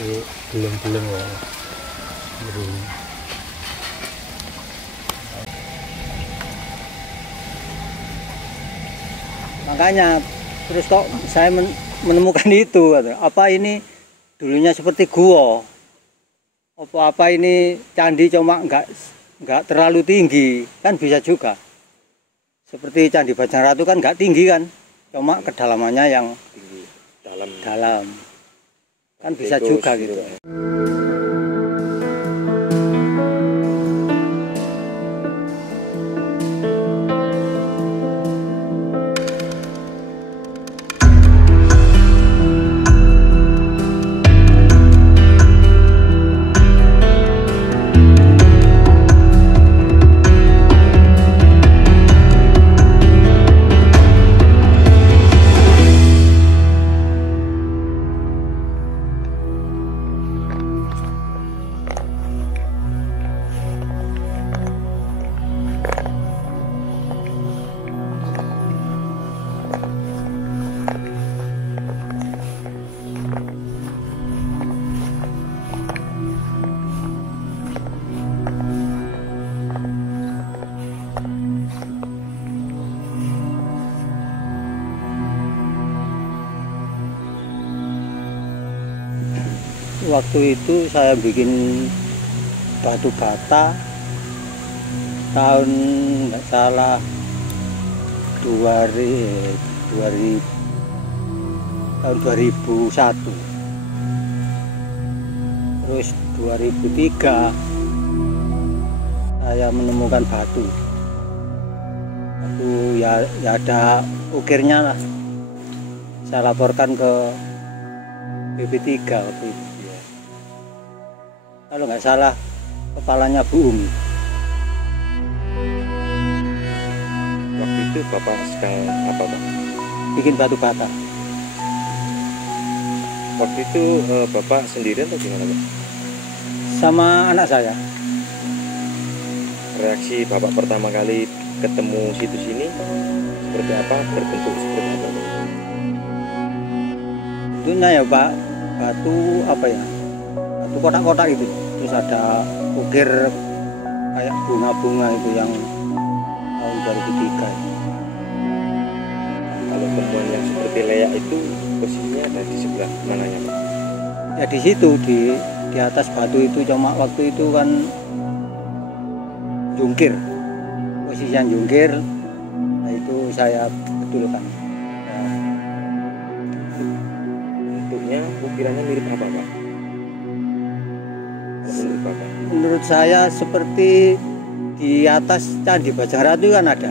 belum ya. Belum. Makanya terus kok saya menemukan itu, apa ini dulunya seperti gua, apa ini candi cuma nggak terlalu tinggi, kan bisa juga. Seperti Candi Bajang Ratu kan nggak tinggi kan, cuma kedalamannya yang tinggi, dalam, kan bisa juga gitu. Waktu itu saya bikin batu bata tahun nggak salah 2001. Terus 2003 saya menemukan batu ya ada ukirnya lah. Saya laporkan ke BP3 waktu itu. Kalau nggak salah kepalanya Bu Umi. Waktu itu Bapak sedang apa, Pak? Bikin batu bata. Waktu itu Bapak sendirian atau gimana, Pak? Sama anak saya. Reaksi Bapak pertama kali ketemu situs ini seperti apa? Berbentuk seperti apa, Pak? Bentuknya ya Pak, batu apa ya? Batu kotak-kotak itu. Terus ada ukir kayak bunga-bunga itu yang tahun 2003. Kalau temuan yang seperti leak itu posisinya ada di sebelah mananya, Pak? Ya di situ di atas batu itu, cuma waktu itu kan jungkir, posisinya jungkir. Nah itu saya betulkan. Ya. Bentuknya ukirannya mirip apa, Pak? Menurut Bapak? Menurut saya seperti di atas Candi Bajang Ratu kan ada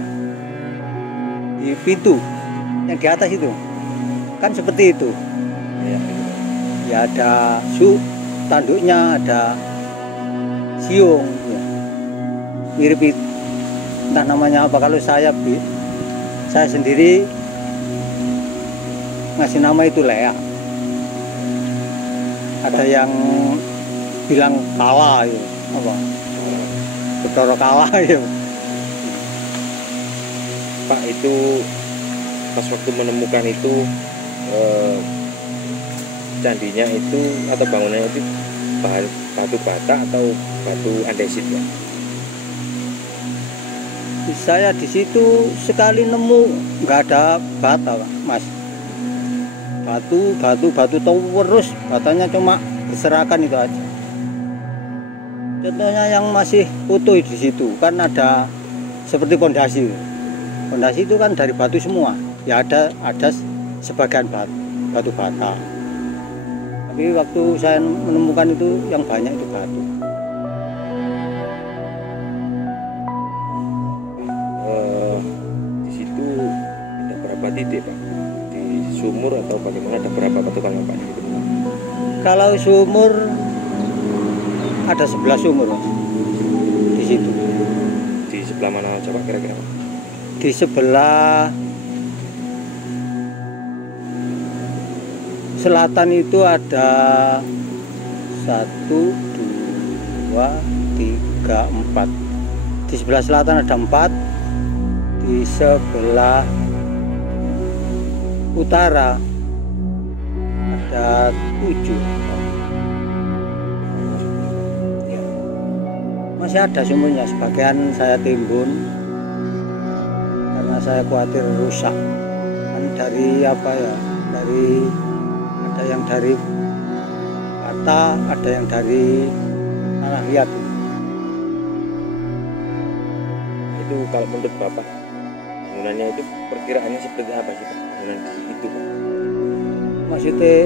di pintu yang di atas itu kan seperti itu ya, ada tanduknya, ada siung ya. Mirip itu, entah namanya apa. Kalau saya sendiri ngasih nama itu leak. Ada yang bilang kala ya, apa Betoro kala ya. Pak, itu pas waktu menemukan itu candinya itu atau bangunannya itu batu bata atau batu andesit, Pak? Saya di situ sekali nemu nggak ada bata, Pak, Mas. Batu terus, batanya cuma berserakan itu aja. Contohnya yang masih utuh di situ kan ada seperti pondasi. Pondasi itu kan dari batu semua. Ya ada sebagian batu bata. Tapi waktu saya menemukan itu yang banyak itu batu. Di situ ada berapa titik, Pak? Di sumur atau bagaimana, ada berapa petukangan, Pak? Kalau sumur ada 11 sumur, Mas, di situ. Di sebelah mana coba kira-kira, Pak? Di sebelah selatan itu ada 1, 2, 3, 4. Di sebelah selatan ada 4. Di sebelah utara ada 7. Masih ada sumurnya, sebagian saya timbun karena saya khawatir rusak. Kan dari apa ya? Ada yang dari bata, ada yang dari tanah liat. Itu kalau menurut Bapak bangunannya itu perkiraannya seperti apa sih Pak? Bangunan di situ Pak? Maksudnya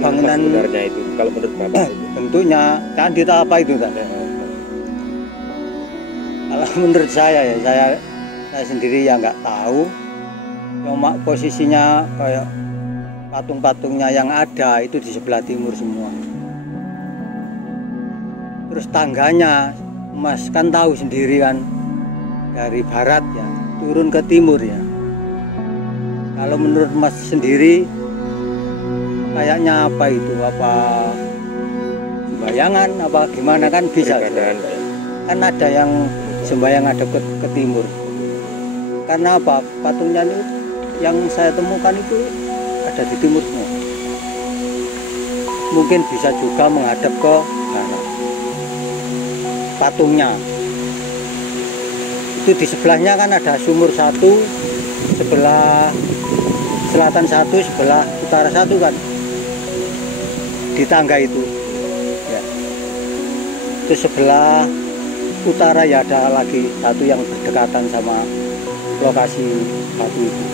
bangunan sebenarnya itu kalau menurut Bapak itu bentuknya candi atau apa itu kan? Kalau menurut saya ya, saya sendiri ya nggak tahu. Cuma posisinya kayak patung-patungnya yang ada itu di sebelah timur semua. Terus tangganya, Mas kan tahu sendiri kan, dari barat ya turun ke timur ya. Kalau menurut Mas sendiri kayaknya apa itu, apa sembayangan apa gimana kan bisa kan ada yang sembayang ada ke timur. Karena apa, patungnya itu yang saya temukan itu ada di timur semua. Mungkin bisa juga menghadap ke barat. Patungnya itu di sebelahnya kan ada sumur satu, sebelah selatan satu, sebelah utara satu kan, di tangga itu ya. Terus sebelah utara ya ada lagi satu yang berdekatan sama lokasi batu itu.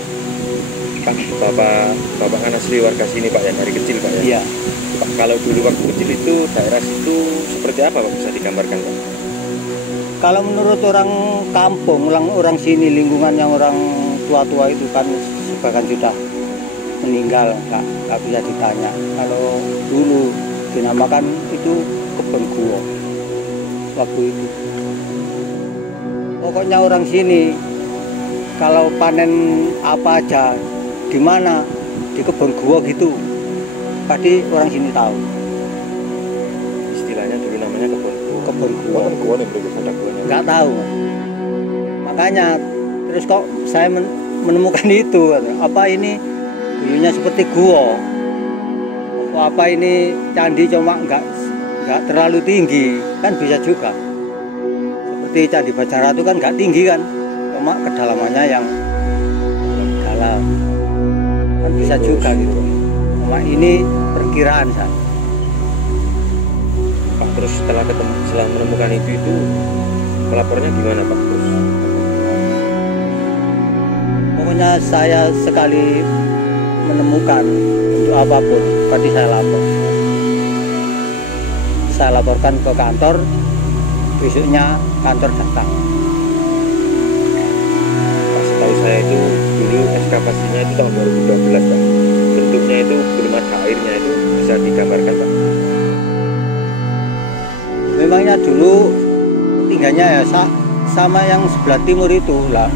Pak, Bapak kan asli warga sini Pak ya, dari kecil Pak ya? Iya. Pak, kalau dulu waktu kecil itu daerah situ seperti apa Pak, bisa digambarkan Pak? Kalau menurut orang kampung, orang sini, lingkungan yang orang tua-tua itu kan sebagian sudah meninggal, nggak bisa ditanya. Kalau dulu dinamakan itu kebun guo waktu itu. Pokoknya orang sini kalau panen apa aja di mana di kebun guo gitu, pasti orang sini tahu. Istilahnya dulu namanya kebun guo. Kebun guo. Guo nih belum ada guonya. Nggak tahu. Makanya terus kok saya menemukan itu, apa ini dulunya seperti guo, apa ini candi cuma nggak terlalu tinggi kan bisa juga. Seperti Candi Bajang Ratu kan nggak tinggi kan, cuma kedalamannya yang dalam kan bisa juga gitu. Cuma ini perkiraan saya. Pak, terus setelah menemukan itu pelapornya gimana Pak? Terus pokoknya saya sekali menemukan untuk apapun tadi saya lapor. Saya laporkan ke kantor, besoknya kantor datang. Pak, setahu saya itu dulu ekskavasinya itu tahun 2012 Pak. Bentuknya itu belum ada airnya, itu bisa digambarkan Pak? Memangnya dulu tinggalnya ya sama yang sebelah timur itu lah.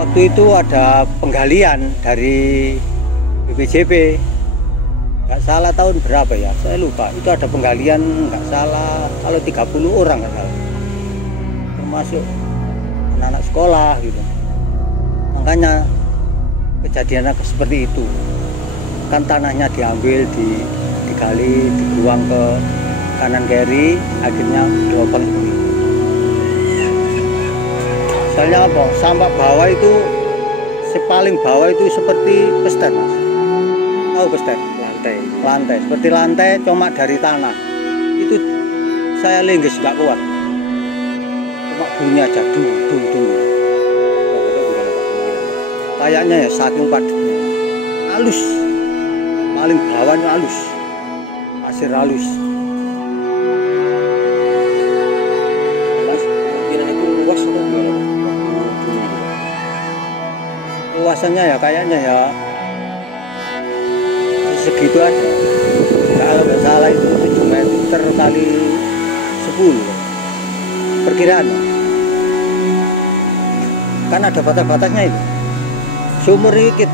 Waktu itu ada penggalian dari BPJB, nggak salah tahun berapa ya, saya lupa. Itu ada penggalian nggak salah kalau 30 orang nggak salah, termasuk anak-anak sekolah gitu. Makanya kejadiannya seperti itu. Kan tanahnya diambil, digali, dibuang ke kanan kiri, akhirnya dilopang seperti itu. Misalnya apa? Sampai bawah itu, paling bawah itu seperti pester, Mas. Tahu pester? Lantai, seperti lantai cuma dari tanah. Itu saya linggis nggak kuat. Cuma bunyi aja, dung. Kayaknya ya saking padatnya. Halus. Paling bawahnya halus. Pasir halus. Kira itu luas atau gimana? Luasannya ya kayaknya ya segitu aja. Kalau nggak salah itu 7 meter kali 10 perkiraan. Kan ada batas-batasnya itu. Sumur ini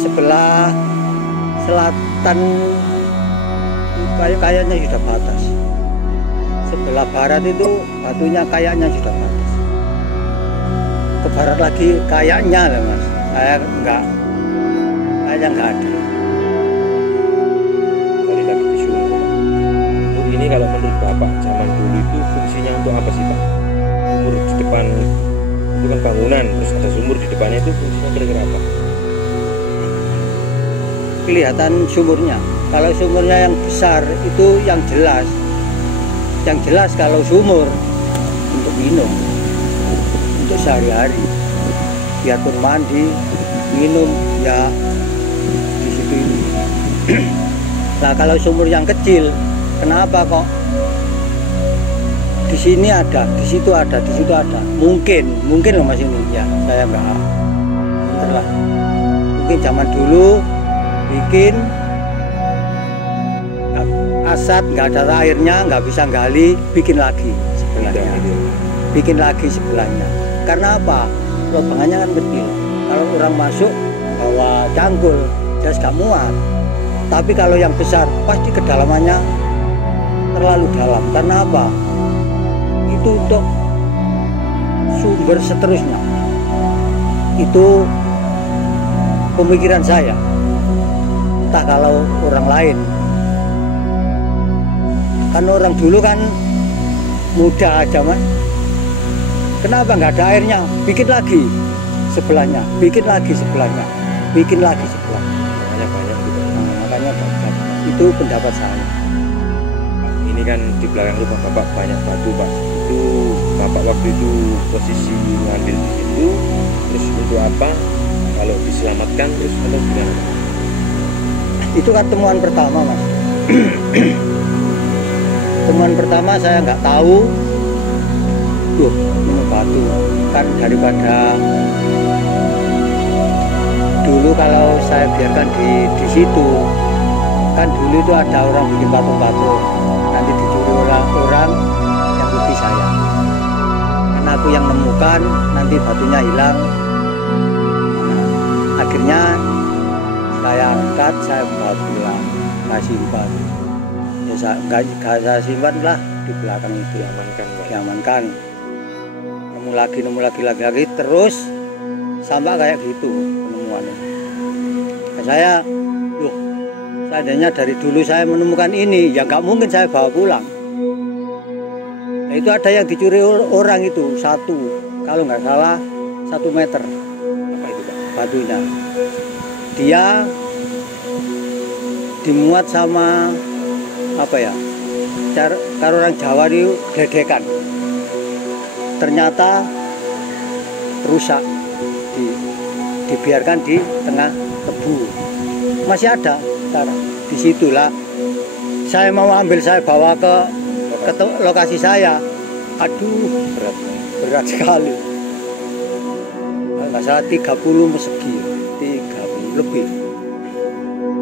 sebelah selatan kayaknya sudah batas. Sebelah barat itu batunya kayaknya sudah batas. Ke barat lagi kayaknya lah Mas. Kayaknya nggak ada. Balik lagi di sumur. Untuk ini kalau menurut Bapak ada sumur di depannya itu fungsinya kira-kira apa? Kelihatan sumurnya. Kalau sumurnya yang besar itu yang jelas. Yang jelas kalau sumur untuk minum, untuk sehari-hari. Biarpun mandi, minum ya di situ ini. Nah kalau sumur yang kecil, kenapa kok di sini ada, di situ ada, di situ ada? Mungkin loh Mas ini ya, saya nggak bener lah. Mungkin zaman dulu bikin asat, nggak ada airnya, nggak bisa gali, bikin lagi sebelahnya, bikin lagi sebelahnya. Karena apa? Lubangannya kan kecil. Kalau orang masuk bawa cangkul, jas gak muat. Tapi kalau yang besar, pasti kedalamannya terlalu dalam. Karena apa? Itu untuk sumber seterusnya. Itu pemikiran saya. Entah kalau orang lain. Kan orang dulu kan muda aja Mas. Kenapa nggak ada airnya? Bikin lagi sebelahnya, bikin lagi sebelahnya, bikin lagi sebelahnya. Makanya banyak juga. Makanya banyak. Itu pendapat saya. Ini kan di belakang rumah Bapak banyak batu Pak. Itu Bapak waktu itu posisi ngambil di situ, terus untuk apa? Kalau diselamatkan terus atau gimana? Itu kan temuan pertama Mas. Temuan pertama saya nggak tahu. Ini batu kan, daripada dulu kalau saya biarkan di situ kan, dulu itu ada orang bikin batu-batu, nanti dicuri orang yang rugi saya, karena aku yang nemukan, nanti batunya hilang. Nah, akhirnya saya angkat, saya bawa pulang, saya simpan. Ya saya simpan lah di belakang itu, diamankan. Nemu lagi terus sampai kayak gitu penemuannya. Nah, saya seandainya dari dulu saya menemukan ini, ya nggak mungkin saya bawa pulang. Nah, itu ada yang dicuri orang itu satu, kalau nggak salah 1 meter. Apa itu Pak? Batunya. Dia dimuat sama apa ya? Kalau orang Jawa itu gledekan. Ternyata rusak, dibiarkan di tengah tebu, masih ada sekarang. Disitulah saya mau ambil, saya bawa ke lokasi saya. Aduh, berat sekali. Nggak salah 30 persegi, 30 lebih.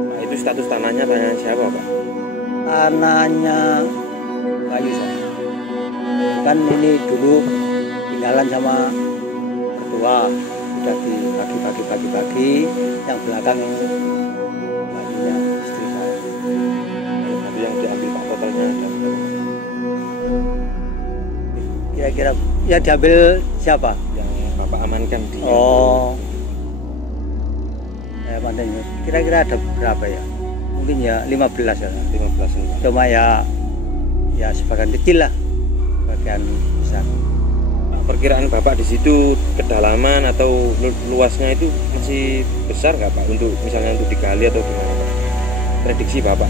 Nah, itu status tanahnya siapa Pak? Tanahnya Bayu saya. Kan ini dulu tinggalan sama mertua, sudah dibagi-bagi, yang belakang ini bajunya istri saya. Tapi yang diambil Pak totalnya ada berapa? Kira-kira ya diambil siapa? Yang Bapak amankan di saya pandangnya kira-kira ada berapa ya? Mungkin ya 15 ya. 15 ini. Cuma ya sebagian kecil lah, bagian besar. Perkiraan Bapak di situ kedalaman atau luasnya itu masih besar nggak Pak, untuk misalnya untuk digali atau gimana Pak? Prediksi Bapak?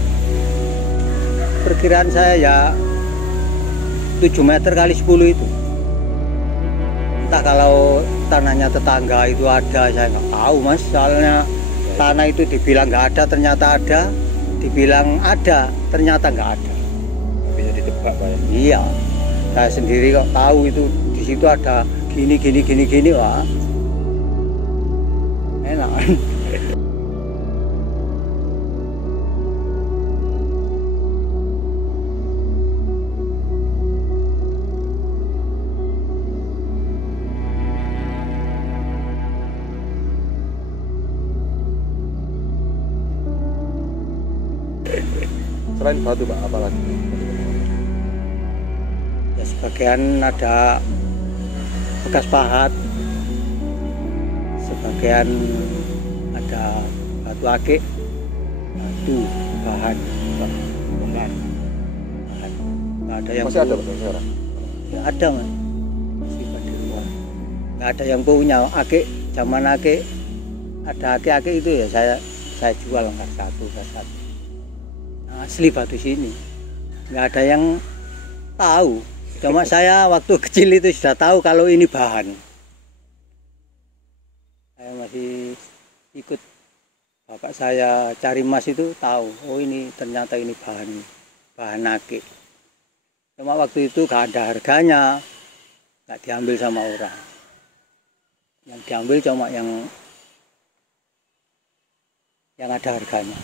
Perkiraan saya ya 7 meter kali 10 itu. Entah kalau tanahnya tetangga itu ada, saya nggak tahu Mas. Soalnya tanah itu dibilang nggak ada, ternyata ada. Dibilang ada, ternyata nggak ada. Bisa ditebak Pak ya? Iya, saya sendiri kok tahu itu. Di situ ada gini, wah enak. Selain batu Pak, apa lagi? Ya, sebagian ada bekas pahat, sebagian ada batu akik, batu bahan bongkar. Nggak ada yang Masih ada Pak sekarang? ya, ada Mas, masih di luar. nggak ada yang punya. Ake zaman ake ada ake itu ya saya jual nggak satu. Nah, asli batu sini nggak ada yang tahu. Cuma saya waktu kecil itu sudah tahu kalau ini bahan. Saya masih ikut bapak saya cari emas itu tahu. Oh ini ternyata ini bahan ake. Cuma waktu itu nggak ada harganya, nggak diambil sama orang. Yang diambil cuma yang ada harganya.